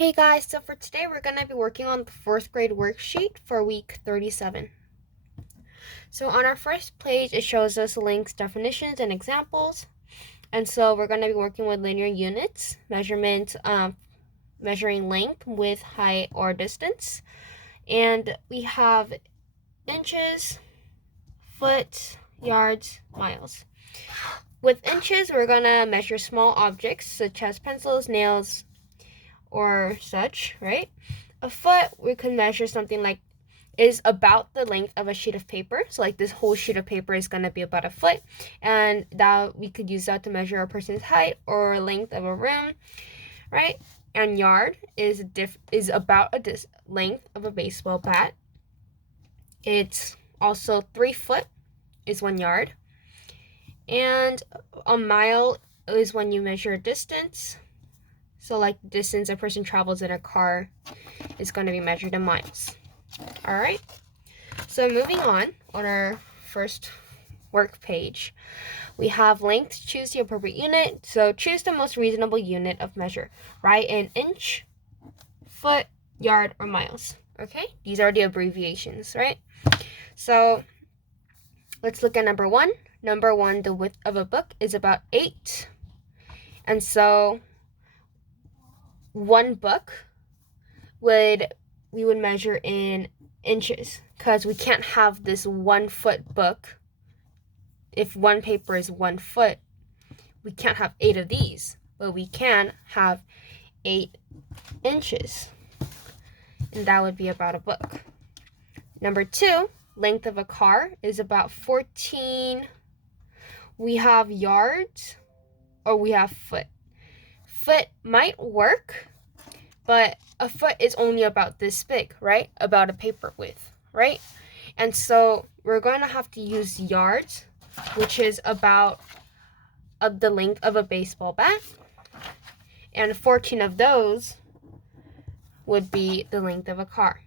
Hey guys, so for today we're going to be working on the 4th grade worksheet for week 37. So on our first page, it shows us links, definitions, and examples. And so we're going to be working with linear units, measurement, measuring length, width, height, or distance. And we have inches, foot, yards, miles. With inches, we're going to measure small objects such as pencils, nails, or such, right? A foot, we can measure something like is about the length of a sheet of paper. So like this whole sheet of paper is going to be about a foot, and that we could use that to measure a person's height or length of a room, right? And yard is about a length of a baseball bat. It's also 3 foot is 1 yard, and a mile is when you measure a distance. So like the distance a person travels in a car is going to be measured in miles. All right. So moving on our first work page, we have length. Choose the appropriate unit. So choose the most reasonable unit of measure. Write in inch, foot, yard, or miles. Okay. These are the abbreviations, right? So let's look at number 1. Number 1, the width of a book is about 8. And so 1 book we would measure in inches, because we can't have this 1 foot book. If one paper is 1 foot, we can't have 8 of these, but we can have 8 inches, and that would be about a book. Number 2, length of a car is about 14. We have yards or we have foot. Foot might work, but a foot is only about this big, right? About a paper width, right? And so we're going to have to use yards, which is about the length of a baseball bat. And 14 of those would be the length of a car.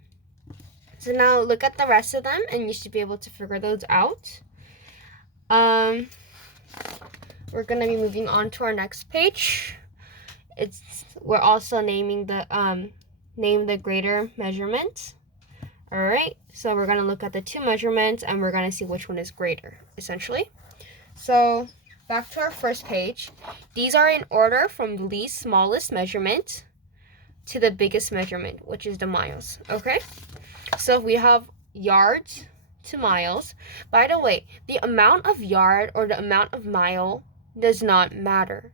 So now look at the rest of them, and you should be able to figure those out. We're going to be moving on to our next page. We're also naming the name the greater measurement. All right, so we're going to look at the 2 measurements, and we're going to see which one is greater, essentially. So back to our first page. These are in order from the least smallest measurement to the biggest measurement, which is the miles. Okay, so we have yards to miles. By the way, the amount of yard or the amount of mile does not matter.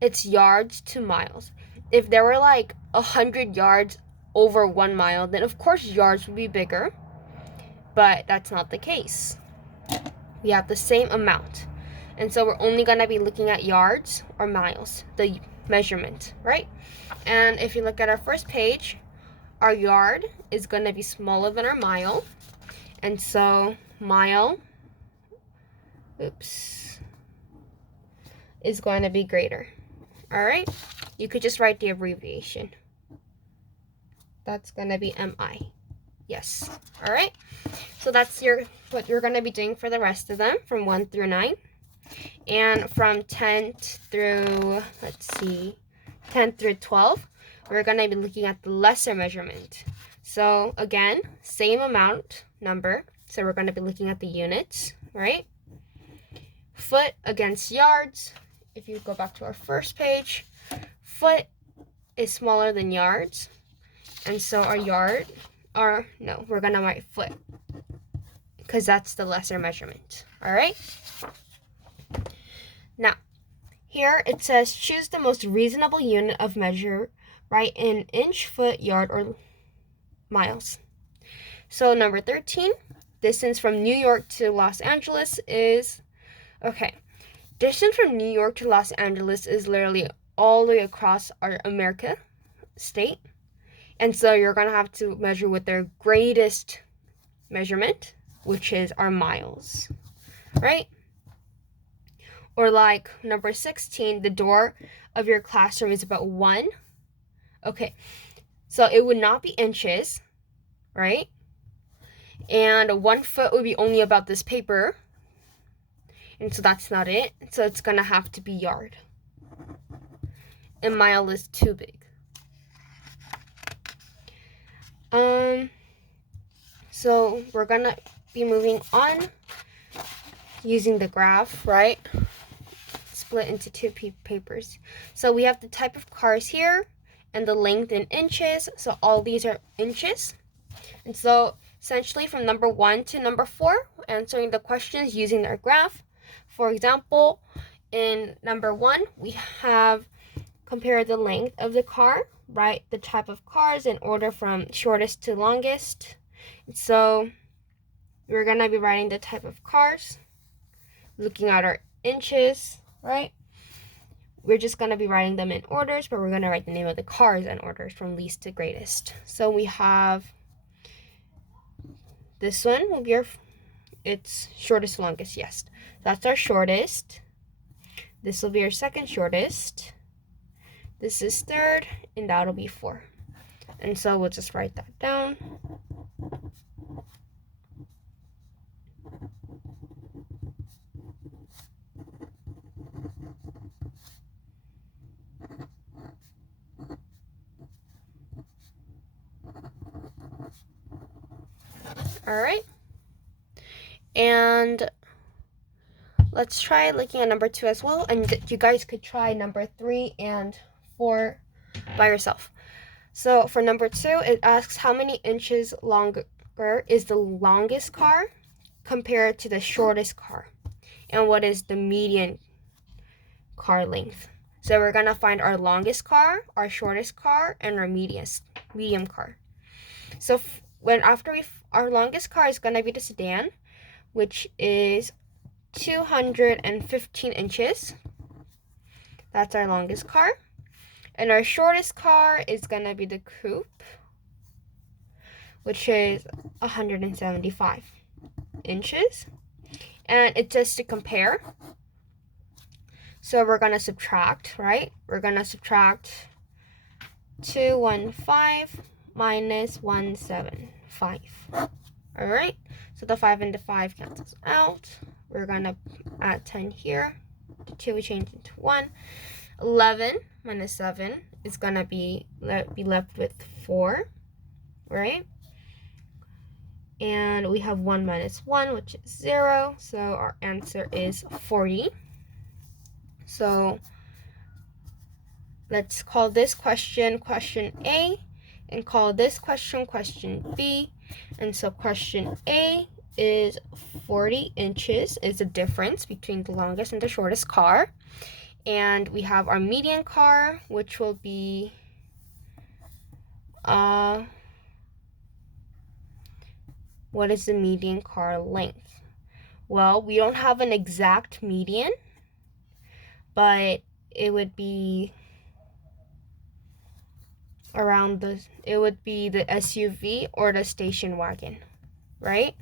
It's yards to miles. If there were like 100 yards over 1 mile, then of course yards would be bigger, but that's not the case. We have the same amount, and so we're only going to be looking at yards or miles, the measurement, right? And if you look at our first page, our yard is going to be smaller than our mile, and so mile is going to be greater. All right, you could just write the abbreviation. That's going to be MI. Yes. All right, so that's what you're going to be doing for the rest of them from 1 through 9. And from 10 through 12, we're going to be looking at the lesser measurement. So again, same amount number, so we're going to be looking at the units, right? Foot against yards. If you go back to our first page, foot is smaller than yards, and so our yard, we're going to write foot, because that's the lesser measurement. All right? Now, here it says choose the most reasonable unit of measure, write in inch, foot, yard, or miles. So number 13, distance from New York to Los Angeles is, okay, distance from New York to Los Angeles is literally all the way across our America state. And so you're going to have to measure with their greatest measurement, which is our miles, right? Or like number 16, the door of your classroom is about 1. Okay, so it would not be inches, right? And 1 foot would be only about this paper. And so that's not it. So it's going to have to be yard. And mile is too big. So we're gonna be moving on using the graph, right? Split into two papers. So we have the type of cars here and the length in inches. So all these are inches. And so essentially from number 1 to number 4, answering the questions using our graph. For example, in number 1, we have compare the length of the car, right? The type of cars in order from shortest to longest. And so we're gonna be writing the type of cars, looking at our inches, right? We're just gonna be writing them in orders, but we're gonna write the name of the cars in orders from least to greatest. So we have this one will be it's shortest to longest, yes. That's our shortest. This will be our second shortest. This is third, and that'll be 4. And so we'll just write that down. All right. And let's try looking at number 2 as well. And you guys could try number 3 and 4 by yourself. So for number 2, it asks how many inches longer is the longest car compared to the shortest car, and what is the median car length. So we're gonna find our longest car, our shortest car, and our medium car. So our longest car is gonna be the sedan, which is 215 inches. That's our longest car. And our shortest car is gonna be the coupe, which is 175 inches. And it's just to compare. So we're gonna subtract, right? We're gonna subtract 215 minus 175. All right, so the 5 and the 5 cancels out. We're gonna add 10 here. The 2 we change into 1. 11 minus 7 is gonna be left with 4, right? And we have 1 minus 1, which is 0. So our answer is 40. So let's call this question question A, and call this question question B. And so question A is 40 inches is the difference between the longest and the shortest car. And we have our median car, which will be what is the median car length? Well, we don't have an exact median, but it would be around it would be the SUV or the station wagon, right?